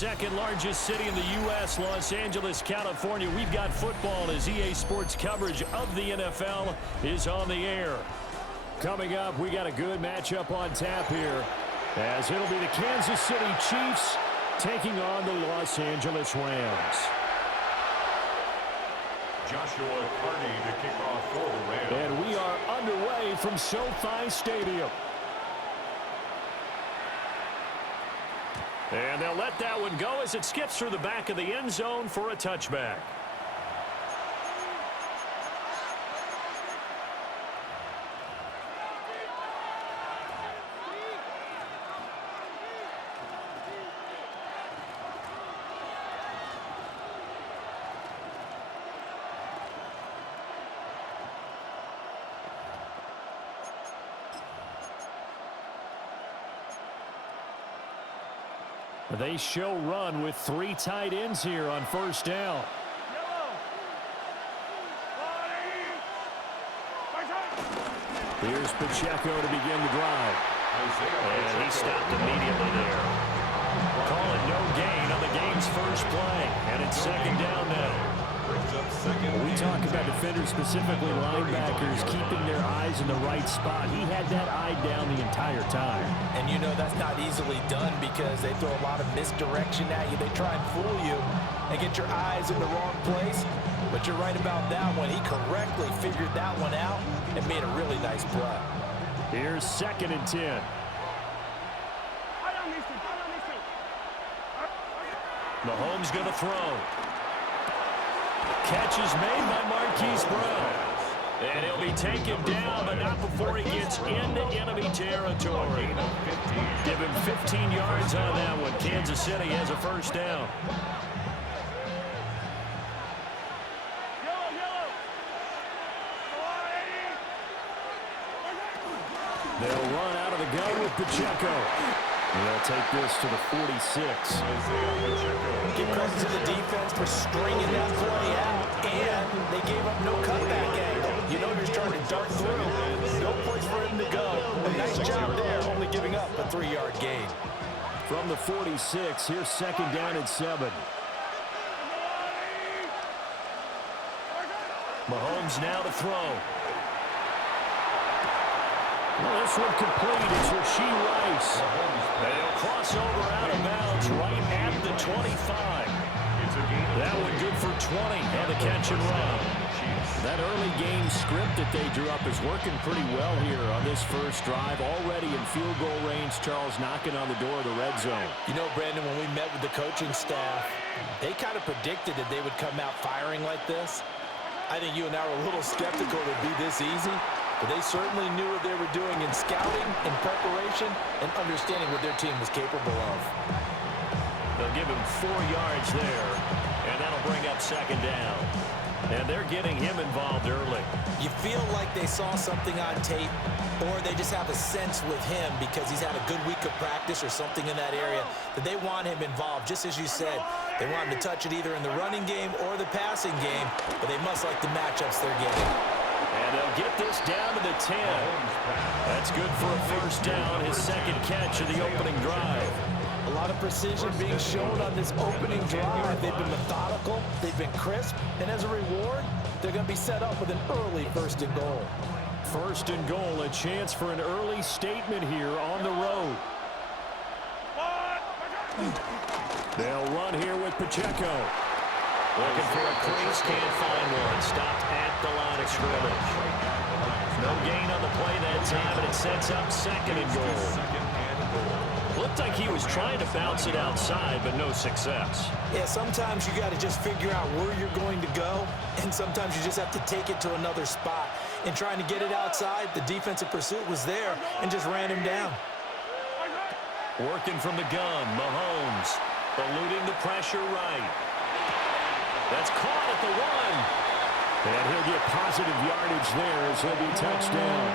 Second largest city in the U.S., Los Angeles, California. We've got football as EA Sports coverage of the NFL is on the air. Coming up, we got a good matchup on tap here, as it'll be the Kansas City Chiefs taking on the Los Angeles Rams. Joshua Carney to kick off for the Rams. And we are underway from SoFi Stadium. And they'll let that one go as it skips through the back of the end zone for a touchback. They show run with 3 tight ends here on first down. Here's Pacheco to begin the drive. And he stopped immediately there. Calling no gain on the game's first play. And it's second down now. We talk about defenders, specifically linebackers, keeping their eyes in the right spot. He had that eye down the entire time. And you know that's not easily done because they throw a lot of misdirection at you. They try and fool you and get your eyes in the wrong place. But you're right about that one. He correctly figured that one out and made a really nice play. Here's second and 10. Mahomes going to throw. Catch is made by Marquise Brown. And he'll be taken down, but not before he gets into enemy territory. Give him 15 yards on that one. Kansas City has a first down. They'll run out of the gun with Pacheco. They'll take this to the 46. Give credit to the defense for stringing that play out, and they gave up no cutback angle. You know you're starting to dart through. No place for him to go. A nice job there, only giving up a 3-yard gain. From the 46, here's second down and 7. Mahomes now to throw. Well, this one complete. It's Rashee Rice. They'll cross over out of bounds right at the 25. That one good for 20 and the catch and run. That early game script that they drew up is working pretty well here on this first drive. Already in field goal range, Charles knocking on the door of the red zone. You know, Brandon, when we met with the coaching staff, they kind of predicted that they would come out firing like this. I think you and I were a little skeptical it would be this easy. But they certainly knew what they were doing in scouting, in preparation, and understanding what their team was capable of. They'll give him 4 yards there, and that'll bring up second down. And they're getting him involved early. You feel like they saw something on tape, or they just have a sense with him because he's had a good week of practice or something in that area that they want him involved. Just as you said, they want him to touch it either in the running game or the passing game, but they must like the matchups they're getting. And they'll get this down to the 10. That's good for a first down, his second catch of the opening drive. A lot of precision being shown on this opening drive. They've been methodical, they've been crisp, and as a reward, they're going to be set up with an early first and goal. First and goal, a chance for an early statement here on the road. They'll run here with Pacheco. Looking for a crease, can't find one. Stopped at the line of scrimmage. No gain on the play that time, and it sets up second and goal. Looked like he was trying to bounce it outside, but no success. Yeah, sometimes you got to just figure out where you're going to go, and sometimes you just have to take it to another spot. In trying to get it outside, the defensive pursuit was there and just ran him down. Working from the gun, Mahomes eluding the pressure right. That's caught at the 1. And he'll get positive yardage there as he'll be touchdown.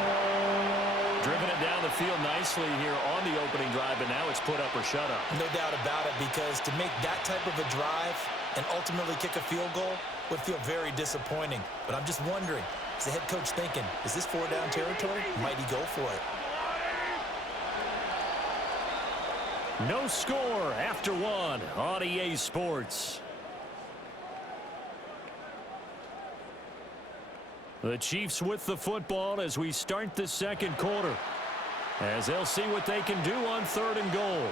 Driven it down the field nicely here on the opening drive, and now it's put up or shut up. No doubt about it, because to make that type of a drive and ultimately kick a field goal would feel very disappointing. But I'm just wondering, is the head coach thinking, is this 4-down territory? Might he go for it? No score after one on EA Sports. The Chiefs with the football as we start the second quarter, as they'll see what they can do on 3rd and goal.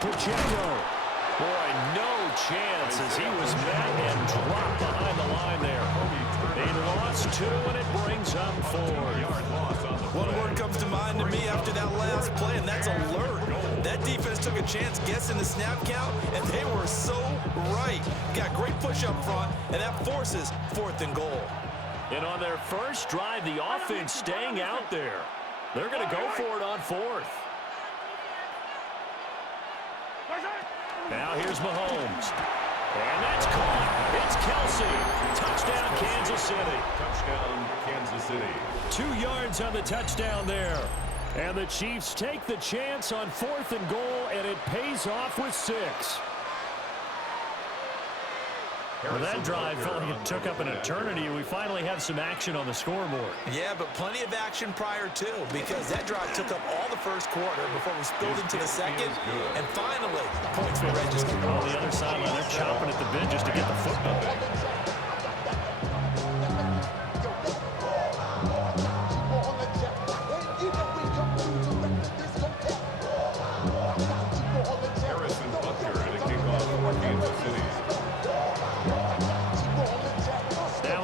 Pacheco. Boy, no chance as he was met and dropped behind the line there. They lost 2, and it brings up 4. One word comes to mind to me after that last play, and that's alert. That defense took a chance guessing the snap count, and they were so right. Got great push up front, and that forces 4th and goal. And on their first drive, the offense staying out there. They're going to go for it on 4th. Now here's Mahomes. And that's caught. It's Kelsey. Touchdown, Kansas City. Touchdown, Kansas City. 2 yards on the touchdown there. And the Chiefs take the chance on 4th and goal, and it pays off with 6. Well, that drive felt like it took up an eternity. We finally have some action on the scoreboard. Yeah, but plenty of action prior to, because that drive took up all the first quarter before we spilled into the second, and finally, points were registered. On the other sideline, they're chopping at the bit just to get the football.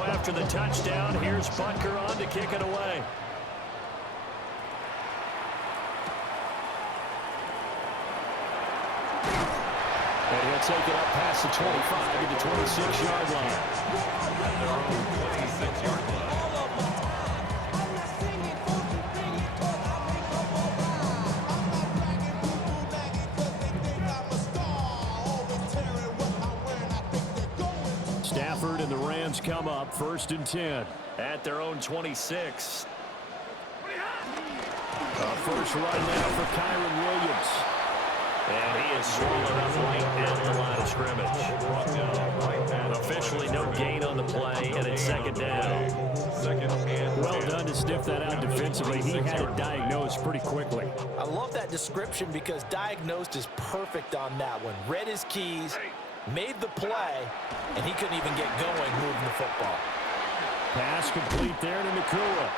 After the touchdown, here's Butker on to kick it away. And he'll take it up past the 25 to the 26-yard line. At their own 26-yard line. Stafford and the Rams come up 1st and 10 at their own 26. First run now for Kyron Williams. And he is swallowed up right at the line of scrimmage. Officially no gain on the play, and it's 2nd down. Well done to sniff that out defensively. He had it diagnosed pretty quickly. I love that description because diagnosed is perfect on that one. Read his keys, made the play, and he couldn't even get going moving the football. Pass complete there to Nakua.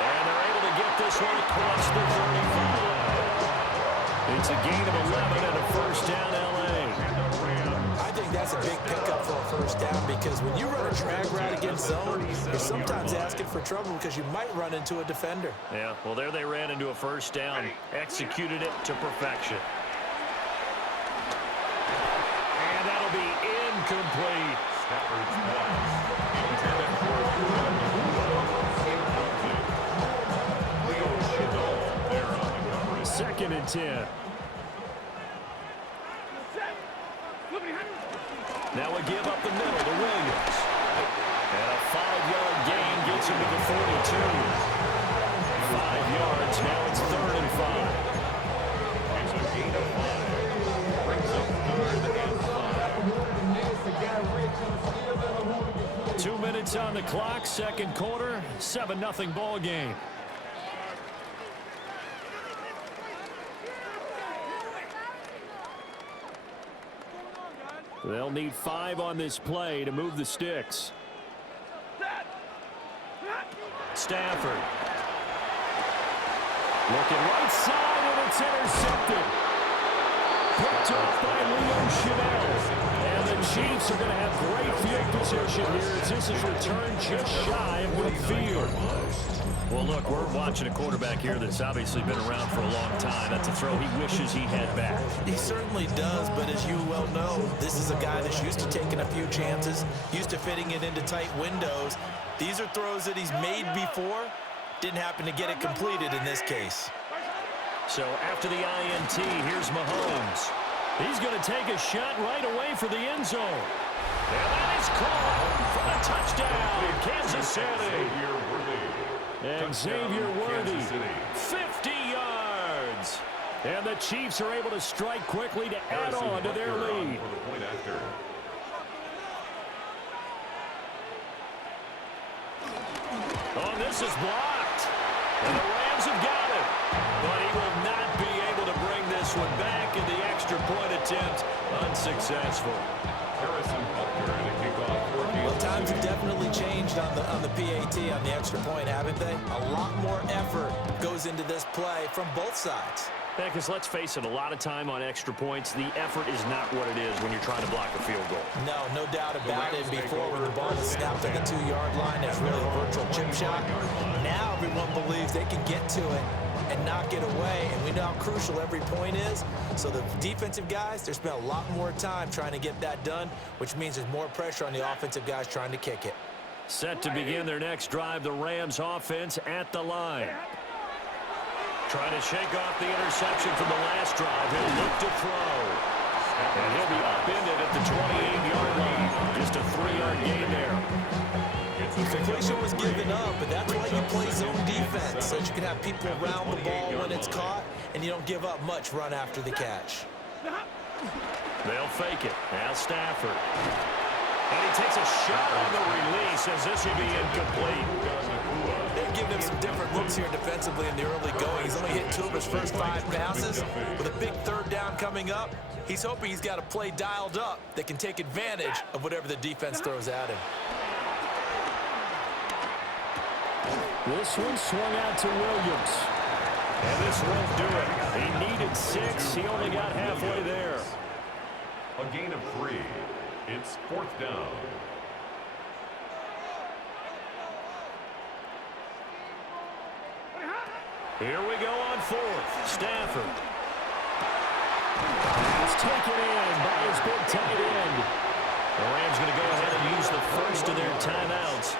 And they're able to get this one across the 35. It's a gain of 11 and a 1st down, L.A. I think that's a big pickup for a 1st down because when you run a drag route against zone, you're sometimes asking for trouble because you might run into a defender. Yeah, well, there they ran into a 1st down. Executed it to perfection. And that'll be incomplete. Stafford's pass intended for there on the coverage. 2nd and 10. Now we give up the middle to Williams. And a 5-yard gain gets him to the 42. 5 yards. Now it's 3rd and 5. It's a gain of 5. Brings up 3rd and 5. 2 minutes on the clock, 2nd quarter, 7-0 ball game. They'll need 5 on this play to move the sticks. Stafford. Looking right side, and it's intercepted. Picked off by Leo Chanel. And the Chiefs are going to have great field position here as this is returned just shy of midfield. Well, look, we're watching a quarterback here that's obviously been around for a long time. That's a throw he wishes he had back. He certainly does, but as you well know, this is a guy that's used to taking a few chances, used to fitting it into tight windows. These are throws that he's made before. Didn't happen to get it completed in this case. So after the INT, here's Mahomes. He's going to take a shot right away for the end zone. And that is caught for a touchdown, Kansas City. And Xavier Worthy, 50 yards. And the Chiefs are able to strike quickly to add on to their lead. For the point after. Oh, this is blocked. And the Rams have got it. But he will not be able to bring this one back, in the extra point attempt unsuccessful. Harrison Butker to kick off for Kansas Well, times City. have definitely changed on the PAT, on the extra point, haven't they? A lot more effort goes into this play from both sides. Yeah, because let's face it, a lot of time on extra points, the effort is not what it is when you're trying to block a field goal. No doubt about it. Before, when the ball was snapped on the 2-yard line, there's really a virtual chip shot. Now everyone believes they can get to it and knock it away, and we know how crucial every point is. So the defensive guys, they spent a lot more time trying to get that done, which means there's more pressure on the offensive guys trying to kick it. Set to begin their next drive, the Rams offense at the line. Trying to shake off the interception from the last drive. He'll look to throw. And he'll be upended at the 28-yard line. Just a 3-yard gain there. Completion was given up, but that's why you play zone defense, so that you can have people around the ball when it's caught, and you don't give up much run after the catch. They'll fake it. Now Stafford. And he takes a shot on the release, as this will be incomplete. They've given him some different looks here defensively in the early going. He's only hit 2 of his first 5 passes. With a big 3rd down coming up, he's hoping he's got a play dialed up that can take advantage of whatever the defense throws at him. This one swung out to Williams. And this won't do it. He needed 6. He only got halfway there. A gain of 3. It's 4th down. Here we go on 4th. Stafford. It's taken in by his big tight end. The Rams going to go ahead and use the first of their timeouts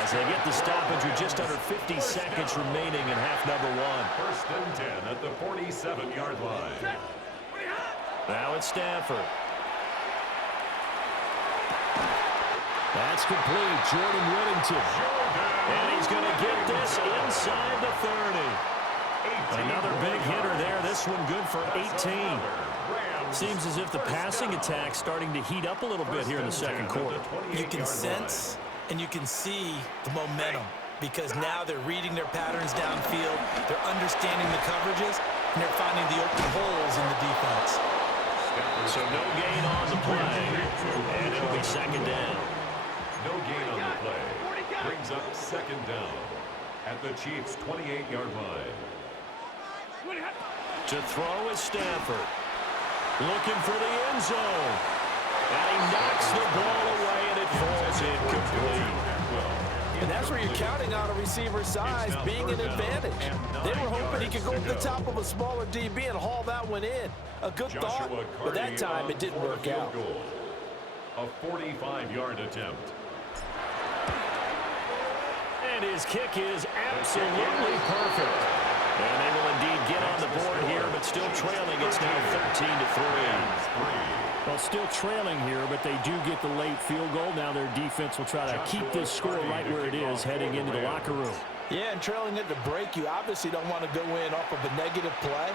as they get the stoppage with just under 50 seconds remaining in half number 1. 1st and 10 at the 47-yard line. Now it's Stafford. That's complete. Jordan Whittington. And he's going to get this inside the 30. Another big hitter there. This one good for 18. Seems as if the passing attack's starting to heat up a little bit here in the second quarter. You can sense and you can see the momentum, because now they're reading their patterns downfield, they're understanding the coverages, and they're finding the open holes in the defense. So no gain on the play, and it'll be 2nd down. No gain on the play. Brings up 2nd down at the Chiefs' 28-yard line. To throw is Stafford. Looking for the end zone. And he knocks the ball away, and it falls incomplete. And that's where you're counting on a receiver's size being an advantage. They were hoping he could go over the top of a smaller DB and haul that one in. A good thought, but that time it didn't work out. A 45-yard attempt. And his kick is absolutely perfect. And they will indeed get on the board here, but still trailing. It's now 13-3. Well, still trailing here, but they do get the late field goal. Now their defense will try to keep this score right where it is heading into the locker room. Yeah, and trailing at the break, you obviously don't want to go in off of a negative play.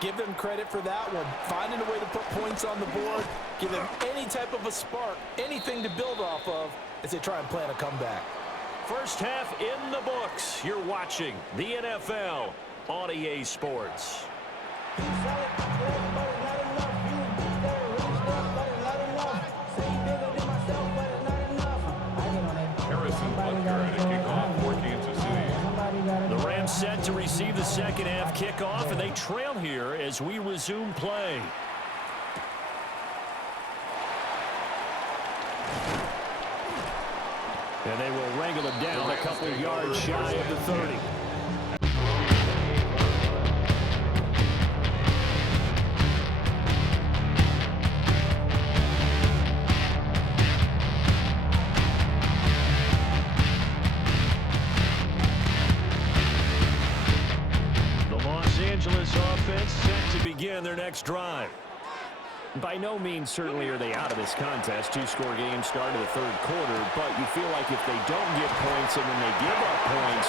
Give them credit for that one. Finding a way to put points on the board, give them any type of a spark, anything to build off of as they try and plan a comeback. First half in the books. You're watching the NFL on EA Sports. Harrison Butker to kick off for Kansas City. The Rams set to receive the second half kickoff, and they trail here as we resume play. And they will wrangle it down a couple yards shy of the 30. The Los Angeles offense set to begin their next drive. By no means certainly are they out of this contest. 2-score game start of the third quarter, but you feel like if they don't get points and when they give up points,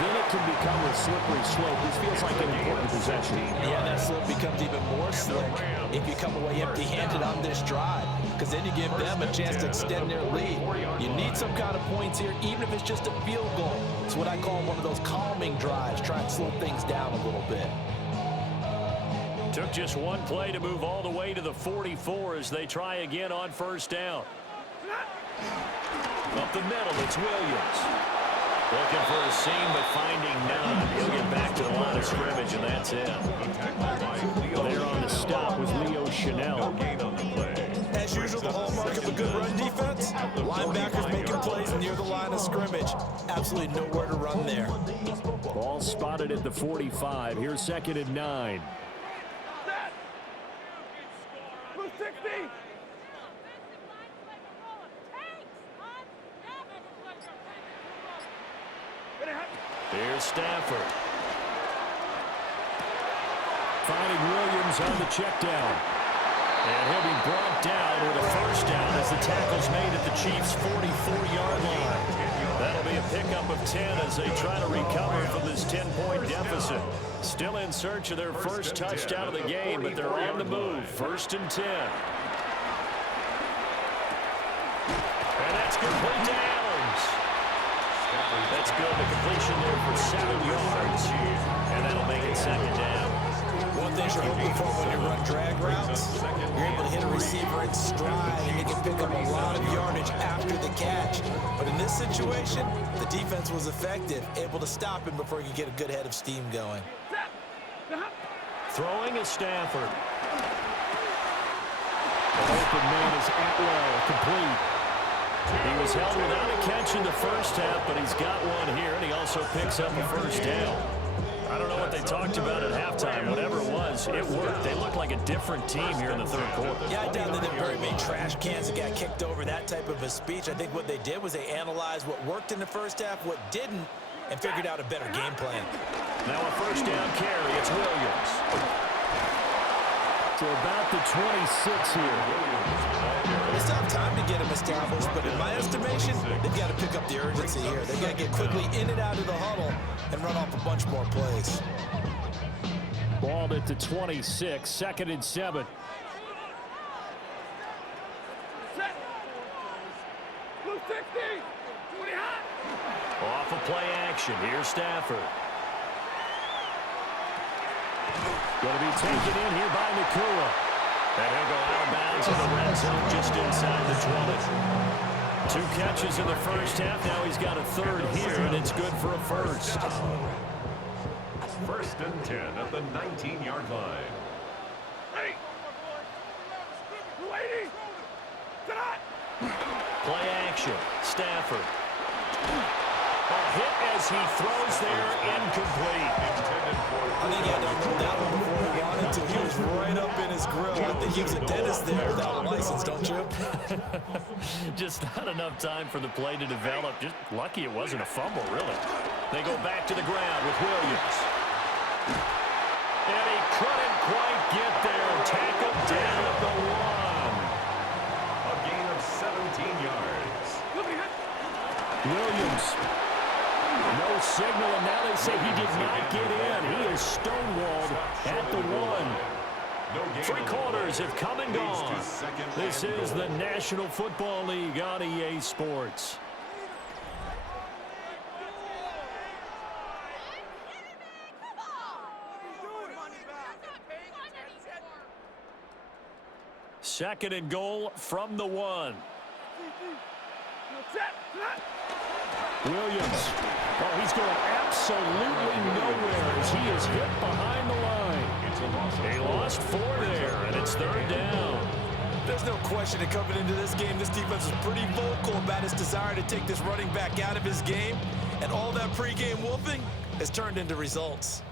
then it can become a slippery slope. This feels like an important possession. Yeah, that slope becomes even more slick if you come away empty-handed on this drive, because then you give them a chance to extend their lead. You need some kind of points here, even if it's just a field goal. It's what I call one of those calming drives, try and slow things down a little bit. Took just one play to move all the way to the 44 as they try again on first down. Up the middle, it's Williams. Looking for a seam, but finding none. He'll get back to the line of scrimmage, and that's it. There on the stop was Leo Chanel. As usual, the hallmark of a good run defense, linebackers making plays near the line of scrimmage. Absolutely nowhere to run there. Ball spotted at the 45. Here's 2nd and 9. Here's Stafford. Finding Williams on the check down. And he'll be brought down with a first down as the tackle's made at the Chiefs' 44-yard line. That'll be a pickup of 10 as they try to recover from this 10-point deficit. Still in search of their first touchdown of the game, but they're on the move. 1st and 10. And that's complete to Adams. That's good. The completion there for 7 yards. And that'll make it 2nd down. One thing you're hoping for when you run drag routes, you're able to hit a receiver in stride and you can pick up a lot of yardage after the catch. But in this situation, the defense was effective, able to stop him before he could get a good head of steam going. Throwing is Stafford. The open man is Atwell, complete. He was held without a catch in the first half, but he's got one here, and he also picks up a first down. I don't know what they talked about at halftime. Whatever it was, it worked. They looked like a different team here in the 3rd quarter. Yeah, I doubt that they very many trash cans that got kicked over, that type of a speech. I think what they did was they analyzed what worked in the first half, what didn't, and figured out a better game plan. Now a first down carry. It's Williams. To about the 26 here. They still have time to get him established, but in my estimation, they've got to pick up the urgency here. They've got to get quickly in and out of the huddle and run off a bunch more plays. Balled at the 26, 2nd and 7. Off of play action. Here's Stafford. Going to be taken in here by Nakua. And he'll go out of bounds in the red zone just inside the 20. 2 catches in the first half. Now he's got a 3rd here, and it's good for a first. 1st and 10 at the 19-yard line. Play action. Stafford. A hit as he throws there, incomplete. I think he had to unload that one before he wanted to. He was right up in his grill. I think he was a dentist there without a license, don't you? Just not enough time for the play to develop. Just lucky it wasn't a fumble, really. They go back to the ground with Williams. And he couldn't quite get there. Tackled down at the 1. A gain of 17 yards. Williams. No signal, and now they say he did not get in. He is stonewalled at the 1. 3 quarters have come and gone. This is the National Football League on EA Sports. Second and goal from the 1. Williams. Oh, he's going absolutely nowhere as he is hit behind the line. He lost 4 there, and it's 3rd down. There's no question that coming into this game, this defense is pretty vocal about its desire to take this running back out of his game, and all that pregame wolfing has turned into results.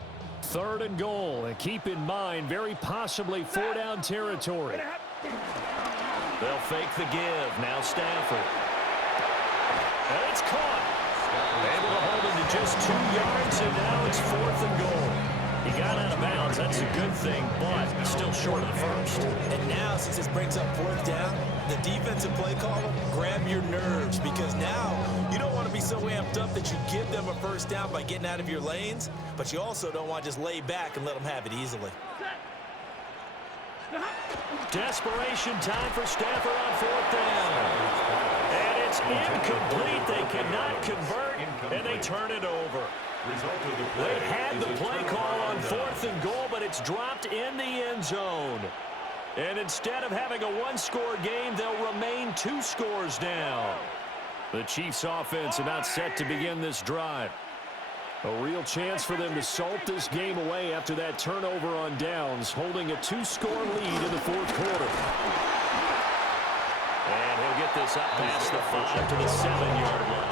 3rd and goal, and keep in mind, very possibly 4-down territory. They'll fake the give. Now Stafford. And it's caught. Able to hold him to just 2 yards, and now it's 4th and goal. He got out of bounds. That's a good thing, but still short of the first. And now, since this brings up 4th down, the defensive play caller, grab your nerves, because now you don't want to to be so amped up that you give them a first down by getting out of your lanes, but you also don't want to just lay back and let them have it easily. Desperation time for Stafford on fourth down. And it's incomplete. They cannot convert, and they turn it over. They had the play call on fourth and goal, but it's dropped in the end zone. And instead of having a one-score game, they'll remain 2 scores down. The Chiefs' offense about set to begin this drive. A real chance for them to salt this game away after that turnover on downs, holding a 2-score lead in the fourth quarter. And he'll get this up past the 5 to the 7-yard line.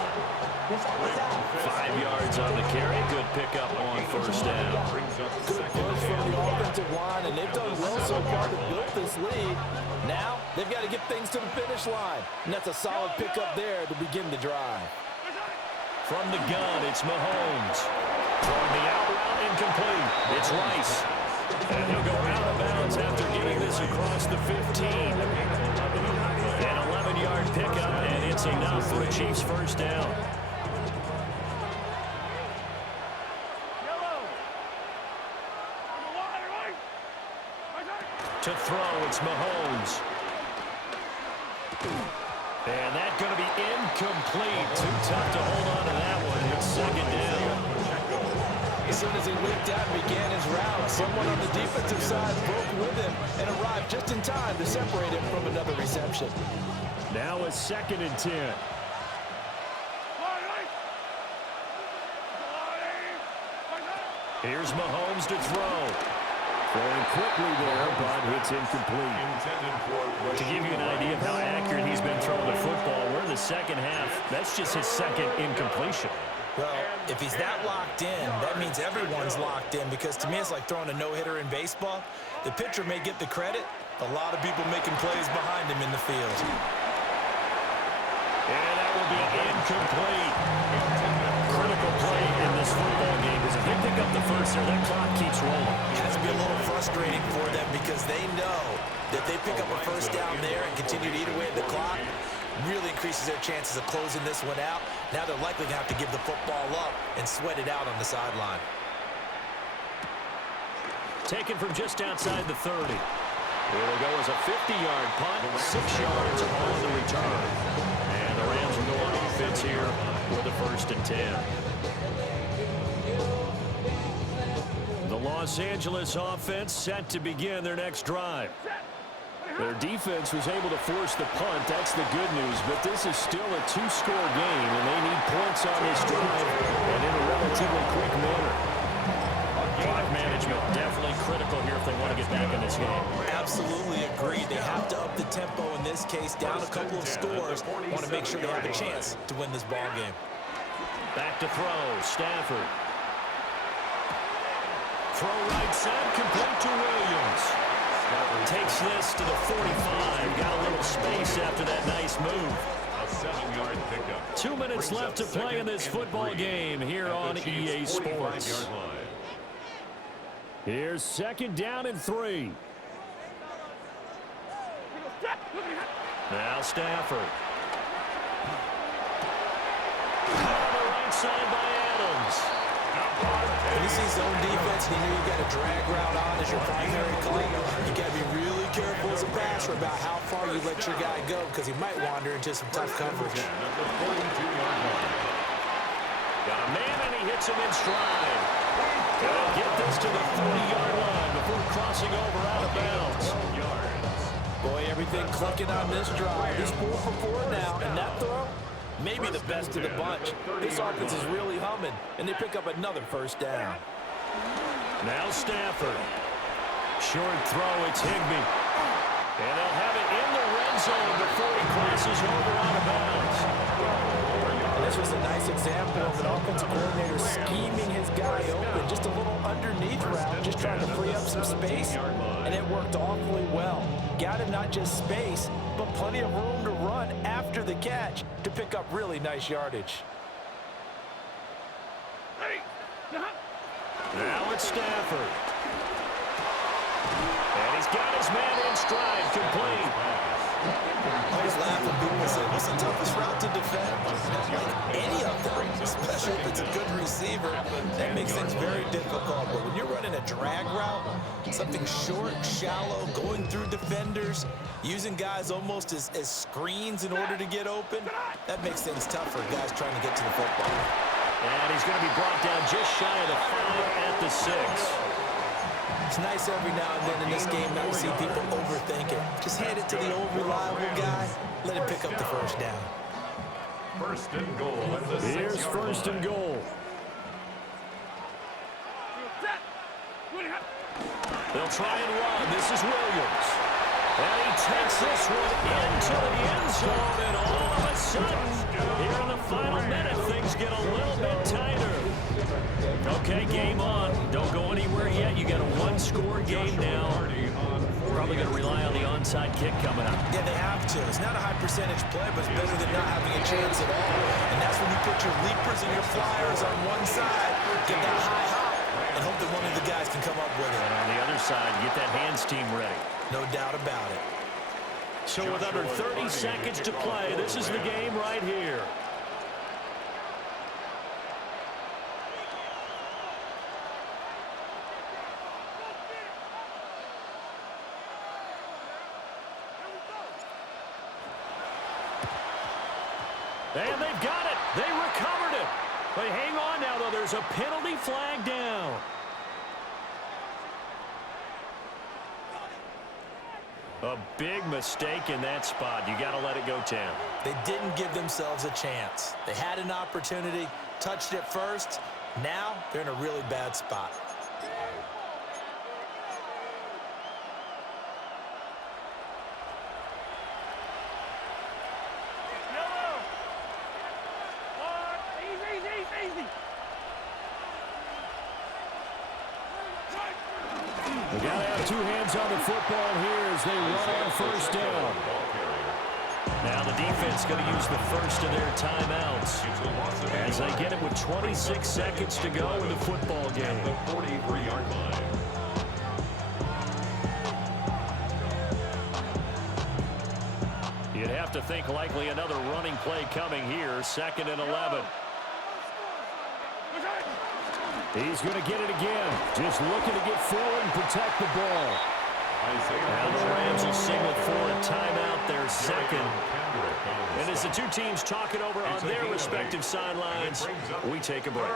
5 yards on the carry. Good pickup on first down. Good push from the offensive line, and they've done well so far to build this lead. Now they've got to get things to the finish line, and that's a solid pickup there to begin the drive. From the gun, it's Mahomes. Throwing the out route incomplete. It's Rice. And he'll go out of bounds after getting this across the 15. An 11-yard pickup, and it's enough for a Chiefs first down. To throw, it's Mahomes. And that's going to be incomplete. Too tough to hold on to that one. It's second down. As soon as he leaped out and began his route, someone on the defensive side broke with him and arrived just in time to separate him from another reception. Now a 2nd and 10. Here's Mahomes to throw. Throwing quickly there, but it's incomplete. To give you an idea of how accurate he's been throwing the football, we're in the second half. That's just his 2nd incompletion. Well, if he's that locked in, that means everyone's locked in, because to me it's like throwing a no-hitter in baseball. The pitcher may get the credit, a lot of people making plays behind him in the field. And that will be incomplete. Critical play in this football game is if they pick up the first there, that clock keeps rolling. It has to be a little frustrating for them because they know that they pick up a first down there and continue to eat away at the clock, really increases their chances of closing this one out. Now they're likely going to have to give the football up and sweat it out on the sideline. Taken from just outside the 30. It'll go as a 50-yard punt, 6 yards on the return. And the Rams will go on offense here with a 1st and 10. The Los Angeles offense set to begin their next drive. Their defense was able to force the punt. That's the good news. But this is still a 2-score game, and they need points on this drive and in a relatively quick manner. Clock management definitely critical here if they want to get back in this game. Absolutely agreed. They have to up the tempo in this case, down a couple of scores. Want to make sure they have a chance to win this ball game. Back to throw, Stafford. Throw right side, complete to Williams. Takes this to the 45. Got a little space after that nice move. A 7-yard pickup. 2 minutes left to play in this football game here on EA Sports. Here's 2nd down and 3. Now Stafford. Caught on the right side by Adams. When you see zone defense and you know you've got a drag route on as your primary call, you got to be really careful as a passer about how far you let your guy go, because he might wander into some tough coverage. Got a man and he hits him in stride. Gonna get this to the 40-yard line before crossing over out of bounds. Boy, everything clicking on this drive. He's 4 for 4 now, and that throw, maybe the best of the bunch. This offense is really humming, and they pick up another first down. Now Stafford. Short throw, it's Higbee. And they'll have it in the red zone before he crosses over out of bounds. And this was a nice example of an offensive coordinator scheming his guy open. Just a little underneath route, just trying to free up some space, and it worked awfully well. Got him not just space, but plenty of room to run after the catch to pick up really nice yardage. Now it's Stafford. And he's got his man in stride, complete. His laugh when people say, what's the toughest route to defend? Like any of them, especially if it's a good receiver, that makes things very difficult. But when you're running a drag route, something short, shallow, going through defenders, using guys almost as screens in order to get open, that makes things tough for guys trying to get to the football. And he's going to be brought down just shy of the 5 at the 6. It's nice every now and then in this game not to see people overthink it. Just hand it to the old reliable guy, let him pick up the first down. First and goal at the 6-yard line. Here's first and goal. They'll try and run. This is Williams. And he takes this one into the end zone, and all of a sudden, here in the final minute, things get a little bit tighter. Okay, game on. Don't go anywhere yet. You got a one-score game now. Probably going to rely on the onside kick coming up. Yeah, they have to. It's not a high percentage play, but it's better than not having a chance at all. And that's when you put your leapers and your flyers on one side, get that high hop, and hope that one of the guys can come up with it. And on the other side, get that hands team ready. No doubt about it. So with under 30 seconds to play, this is the game right here. And they've got it. They recovered it. But hang on now, though. There's a penalty flag down. A big mistake in that spot. You got to let it go, Tam. They didn't give themselves a chance. They had an opportunity, touched it first. Now they're in a really bad spot. They got to have two hands on the football here as they run on first down. Now the defense going to use the first of their timeouts as they get it with 26 seconds to go in the football game. The 43-yard line. You'd have to think likely another running play coming here, 2nd and 11. He's going to get it again. Just looking to get forward and protect the ball. Now the Rams will signal for a timeout, their second. And as the two teams talk it over on their respective sidelines, we take a break.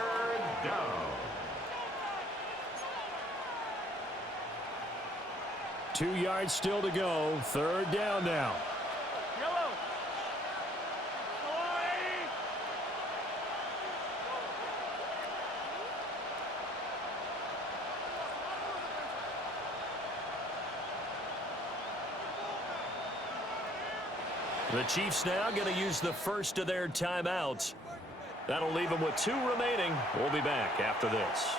2 yards still to go. 3rd down now. The Chiefs now going to use the first of their timeouts. That'll leave them with 2 remaining. We'll be back after this.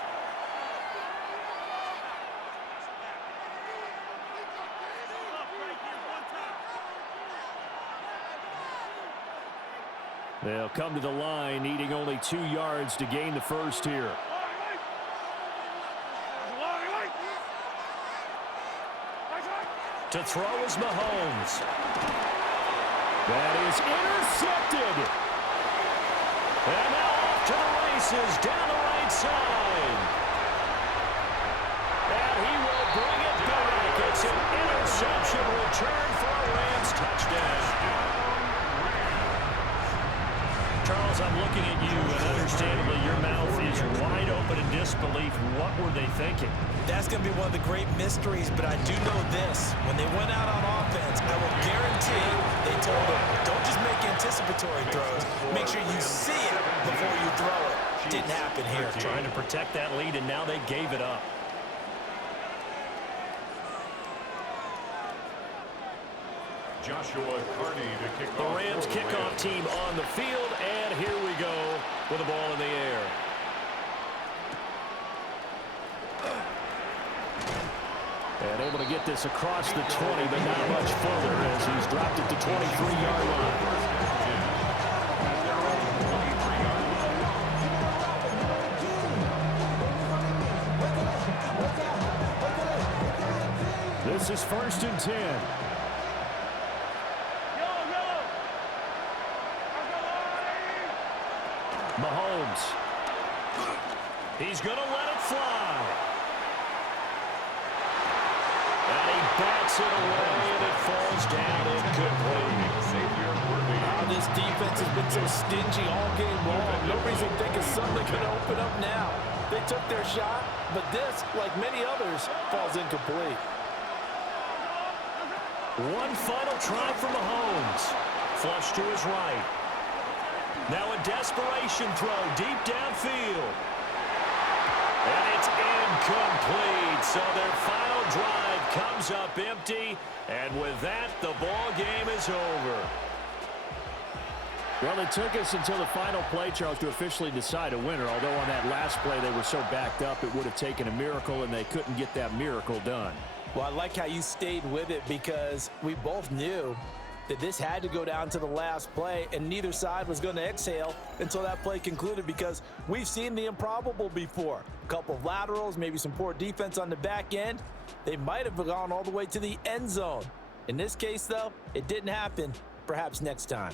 They'll come to the line, needing only 2 yards to gain the first here. To throw is Mahomes. That is intercepted. And now off to the races down the right side. And he will bring it back. It's an interception return for a Rams touchdown. Charles, I'm looking at you, and understandably your mouth is wide open in disbelief. What were they thinking? That's going to be one of the great mysteries, but I do know this. When they went out on offense, I will guarantee they told them, don't just make anticipatory throws. Make sure you see it before you throw it. Didn't happen here. Trying to protect that lead, and now they gave it up. Joshua Carney to kick The off. Rams kickoff team on the field, and here we go with the ball in the air. And able to get this across the 20, but not much further as he's dropped it to 23-yard line. This is 1st and 10. Mahomes. He's going to let it fly. And he bats it away, and it falls down incomplete. This defense has been so stingy all game long. No reason to think it's suddenly going to open up now. They took their shot, but this, like many others, falls incomplete. One final try for Mahomes. Flush to his right. Now a desperation throw deep downfield. And it's incomplete. So their final drive comes up empty. And with that, the ball game is over. Well, it took us until the final play, Charles, to officially decide a winner. Although on that last play they were so backed up, it would have taken a miracle, and they couldn't get that miracle done. Well, I like how you stayed with it because we both knew that this had to go down to the last play, and neither side was going to exhale until that play concluded because we've seen the improbable before. A couple of laterals, maybe some poor defense on the back end. They might have gone all the way to the end zone. In this case, though, it didn't happen. Perhaps next time.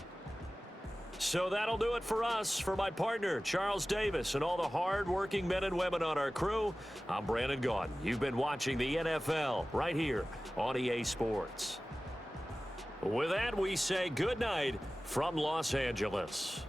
So that'll do it for us. For my partner, Charles Davis, and all the hard-working men and women on our crew, I'm Brandon Gaudin. You've been watching the NFL right here on EA Sports. With that, we say good night from Los Angeles.